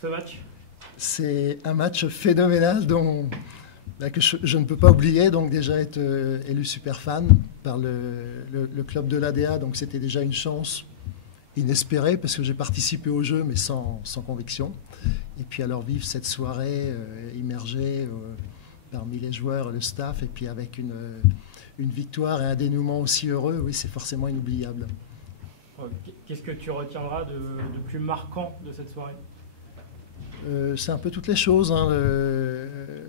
ce match? C'est un match phénoménal que je ne peux pas oublier. Donc déjà être élu super fan par le club de l'ADA, donc c'était déjà une chance inespérée parce que j'ai participé au jeu mais sans conviction. Et puis alors vivre cette soirée immergée parmi les joueurs, le staff, et puis avec une victoire et un dénouement aussi heureux, oui, c'est forcément inoubliable. Qu'est-ce que tu retiendras de plus marquant de cette soirée? C'est un peu toutes les choses, hein,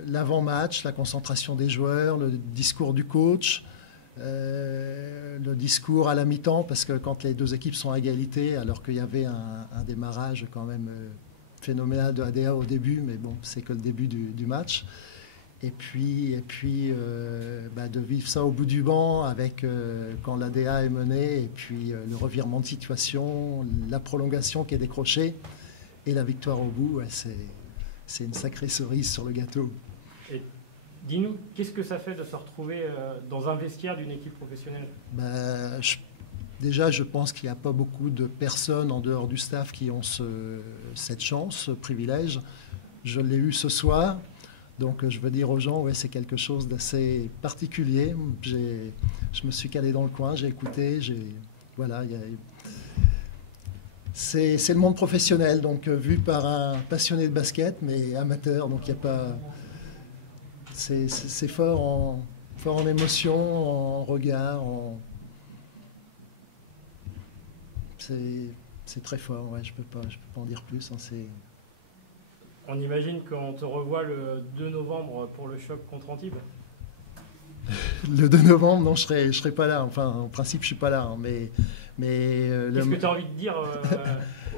l'avant-match, la concentration des joueurs, le discours du coach, le discours à la mi-temps, parce que quand les deux équipes sont à égalité, alors qu'il y avait un démarrage quand même phénoménal de ADA au début, mais bon, c'est que le début du match. Et puis de vivre ça au bout du banc avec quand l'ADA est menée, et puis le revirement de situation, la prolongation qui est décrochée et la victoire au bout, ouais, c'est une sacrée cerise sur le gâteau. Et dis-nous, qu'est-ce que ça fait de se retrouver dans un vestiaire d'une équipe professionnelle? Déjà, je pense qu'il n'y a pas beaucoup de personnes en dehors du staff qui ont cette chance, ce privilège. Je l'ai eu ce soir. Donc je veux dire aux gens, ouais, c'est quelque chose d'assez particulier. Je me suis calé dans le coin, j'ai écouté, voilà, c'est le monde professionnel, donc vu par un passionné de basket, mais amateur, donc il n'y a pas... C'est fort en émotion, en regard, c'est très fort, ouais, je peux pas en dire plus, hein, On imagine qu'on te revoit le 2 novembre pour le choc contre Antibes. Le 2 novembre, non, je serai pas là. Enfin, en principe, je suis pas là. Hein, qu'est-ce que tu as envie de dire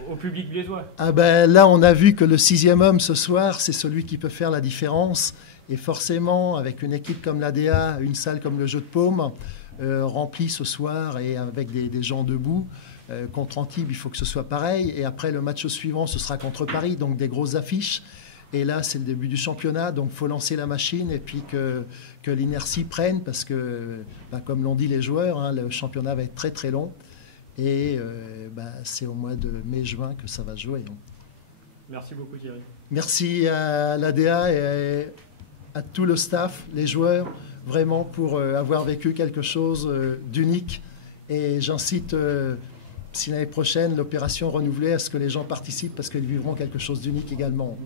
au public blésois? Ah ben, là, on a vu que le 6e homme ce soir, c'est celui qui peut faire la différence. Et forcément, avec une équipe comme l'ADA, une salle comme le Jeu de Paume, remplie ce soir et avec des gens debout, contre Antibes, il faut que ce soit pareil. Et après, le match suivant, ce sera contre Paris, donc des grosses affiches. Et là, c'est le début du championnat, donc il faut lancer la machine et puis que l'inertie prenne, parce que, comme l'ont dit les joueurs, hein, le championnat va être très très long. Et c'est au mois de mai-juin que ça va se jouer. Donc. Merci beaucoup Thierry. Merci à l'ADA et à tout le staff, les joueurs, vraiment pour avoir vécu quelque chose d'unique. Et j'incite, si l'année prochaine, l'opération renouvelée, à ce que les gens participent, parce qu'ils vivront quelque chose d'unique également.